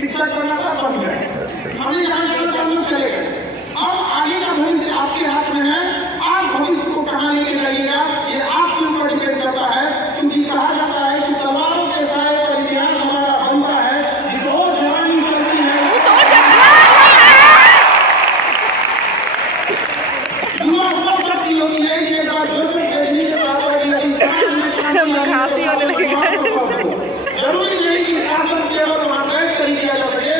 शिक्षक बनना था, बन गए। हमें जहाँ जाना था हम लोग चले गए। अब आगे का भविष्य आपके हाथ में है। आप भविष्य को कहाँ लेके जाइएगा ये आपके ऊपर डिपेंड करता है, क्योंकि कहा जाता है कि तलवारों के साए पर इतिहास हमारा बनता है। जिस और जवानी चलती है युवा वो शक्ति होती है कि एक बार जोश में देखने के बाद खांसी होने लगेगा। जरूरी नहीं कि शासन केवल वहाँ बैठ कर ही किया जा सके।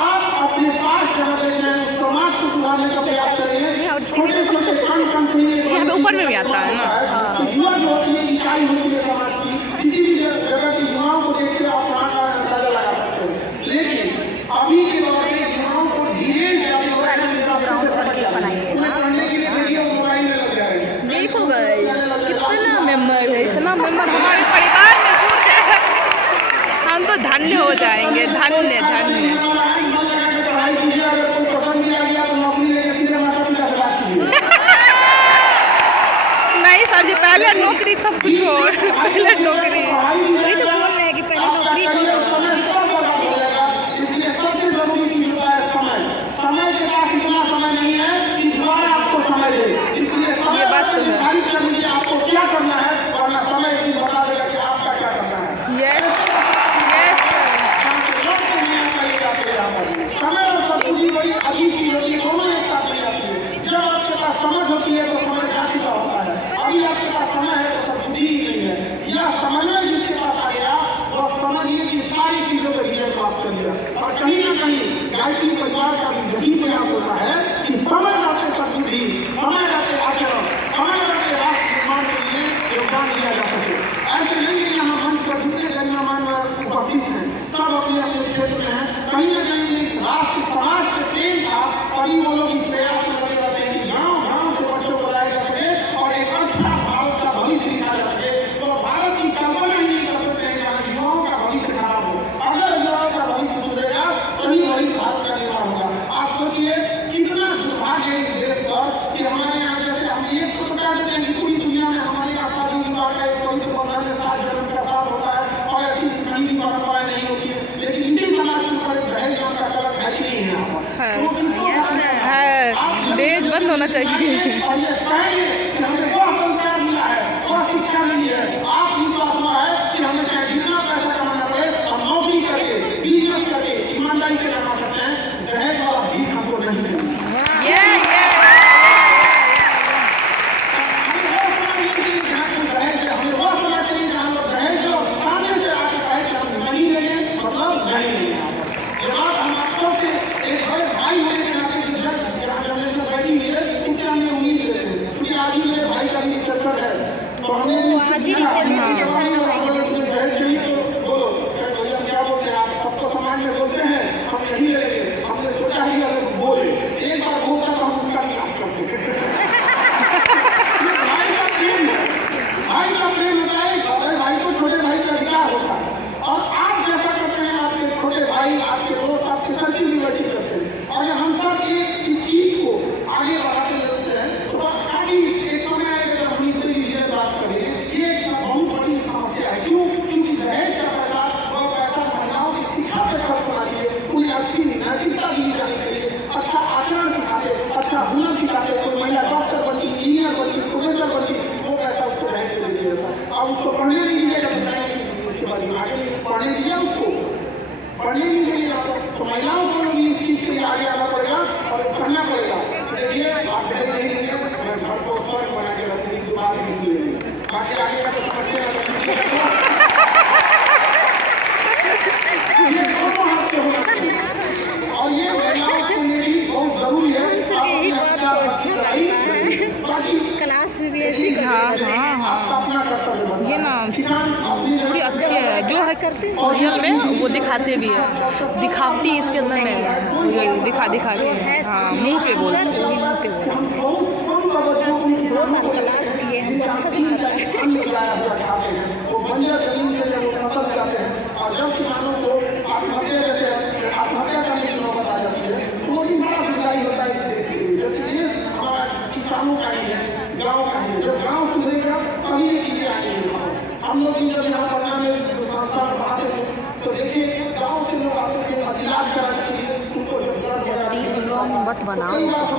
आप अपने पास जहाँ देख रहे हैं उस समाज को सुधारने का प्रयास करिए। छोटे छोटे कण से यहाँ पे ऊपर में भी आता है ना। तो युवा जो होती है इकाई होती है समाज की। किसी भी जगह के युवाओं को देख के आप वहाँ का अंदाजा लगा सकते हो। लेकिन अभी के दौर में युवाओं को धीरे पढ़ने के लिए देखिए मोबाइल में लग जा रहे हैं। देखो गाइस कितना मेंबर है, इतना मेंबर हमारे परिवार में जुड़ गया, हम तो धन्य हो जाएंगे। धन्य धन्य। पढ़ाई कीजिए, अगर कोई पसंद नहीं आ गया तो नौकरी लेके सीधे माता पिता से बात कीजिए। नहीं सर जी, पहले नौकरी तब कुछ और, पहले नौकरी। वही तो बोल रहे हैं कि पहले नौकरी तो इसलिए सबसे जरूरी चीज होता है समय। समय के पास इतना समय नहीं है कि दोबारा आपको समय दे। इसलिए ये बात तो है। निर्धारित कर लीजिए आपको क्या करना है, वरना समय एक दिन बता देगा कि आपका क्या करना है। Yes yes. समय और सद्बुद्धि वही अजीब चीज होती है, दोनों एक साथ नहीं आती है। जब आपके पास समझ होती है तो समय जा चुका होता है। अभी आपके पास समय है तो सद्बुद्धि ही नहीं है। यह समन्वय जिसके पास आ गया वह समझिए कि सारी चीजों पर विजय प्राप्त कर लिया। और कहीं ना कहीं गायत्री परिवार का भी यही प्रयास होता है कि समय रहते सद्बुद्धि, समय रहते आचरण, समय रहते राष्ट्र निर्माण के लिए योगदान दिया जा सके। ऐसे नहीं कि यहाँ मंच पर जितने गणमान्य उपस्थित हैं सब अपने अपने क्षेत्र में हैं। कहीं ना कहीं इस राष्ट्र समाज से प्रेम था, तभी वो लोग इस प्रयास में लगे रहते हैं कि गाँव गाँव से बच्चों को लाया जा सके और एक अच्छा भारत का भविष्य दिखाया जा सके। तो भारत की कल्पना ही नहीं कर सकते हैं जहाँ युवाओं का भविष्य खराब हो। अगर युवाओं का भविष्य सुधरेगा तो ही वही भारत का निर्माण होगा। आप सोचिए कितना दुर्भाग्य है इस देश पर कि हमारे यहाँ जैसे हम ये तो बता देते हैं कि पूरी दुनिया में हमारे यहाँ शादी विवाह का एक पवित्र बंधन है, 7 जन्म का साथ होता है और ऐसी कहीं भी परंपराएं नहीं होती है। लेकिन इसी समाज के ऊपर दहेज का कलंक है ही नहीं है यहाँ पर। है दहेज बंद होना चाहिए। और ये कहेंगे कि हमें वह संस्कार मिला है, वह शिक्षा मिली है। आप विश्वास हुआ है कि हमें चाहे जितना पैसा कमाना पड़े हम नौकरी करके बिजनेस करके ईमानदारी से कमा सकते हैं। दहेज वाला भी हमको नहीं चाहिए। हमें वो समझ चाहिए जहाँ लोग दहेज और सामने से आके कहे कि हम नहीं लेंगे, मतलब नहीं लेंगे। ये बात हम आपको से एक बड़े भाई होने के नाते जनरेशन बैठी हुई है उससे हमें उम्मीद देते हैं, क्योंकि आज ही मेरे भाई का भी रिसेप्शन है तो हमें आज ही रिसेप्शन है सर का भाई का। दहेज चाहिए तो बोलो भैया क्या बोलते हैं, आप सबको समाज में बोलते हैं हम यही ले लेंगे। हमने सोचा ही अगर बोले एक बार बोलता तो हम उसका इलाज करते हैं। भाई का प्रेम है, भाई का प्रेम होता है, बड़े भाई को छोटे भाई का अधिकार होता है। और आप जैसा करते हैं आपके छोटे भाई, आपके दोस्त, आपके सर्किल भी वैसे करते हैं। और जब हम सब एक इस चीज को आगे बढ़ाते रहते हैं तो काफी एक समय आएगा हम इस पर विजय प्राप्त करेंगे। ये एक बहुत बड़ी समस्या है। क्यों? क्योंकि दहेज का पैसा वह पैसा महिलाओं की शिक्षा पे खर्च होना चाहिए। कोई अच्छी नैतिकता दी जानी चाहिए, अच्छा आचरण सिखाते, अच्छा हुनर सिखाते। कोई महिला डॉक्टर बनती, इंजीनियर बनती, प्रोफेसर बनती, वो पैसा उसको दहेज में दिया जाता है। अब उसको पढ़ने नहीं दिएगा तो उसके बाद आगे पढ़ने दिया, उसको पढ़ने नहीं देगा तो महिलाओं को भी इस चीज के लिए आगे आना पड़ेगा और करना पड़ेगा। देखिए आप दहेज नहीं लेंगे, मैं घर को स्वर्ग बना के रखने की बात नहीं लेंगे। बाकी आगे का तो समझते हैं और ये महिलाओं के लिए भी बहुत जरूरी है। यही बात तो अच्छा लगता है, क्लास में भी ऐसी ये ना पूरी अच्छी है जो है रियल में वो दिखाते भी है, दिखावटी इसके अंदर नहीं है, दिखा के हाँ मुँह पे बोल। 2 साल क्लास किए हमको अच्छा से पता है। वो बंजर जमीन से जब वो फसल जाते हैं और जब किसानों को आत्महत्या जैसे आत्महत्या करने की नौबत आ जाती है तो वो भी बड़ा बुराई होता है इस देश के लिए। जबकि देश हमारा किसानों का ही है, गाँव का ही है। जब गाँव सुधरेगा तभी ये चीज़ें आएंगी। हम लोग जब यहाँ पटना में संस्था में पढ़ाते थे तो देखिए गाँव से लोग आते थे, इलाज सॉन्ग मत बनाओ।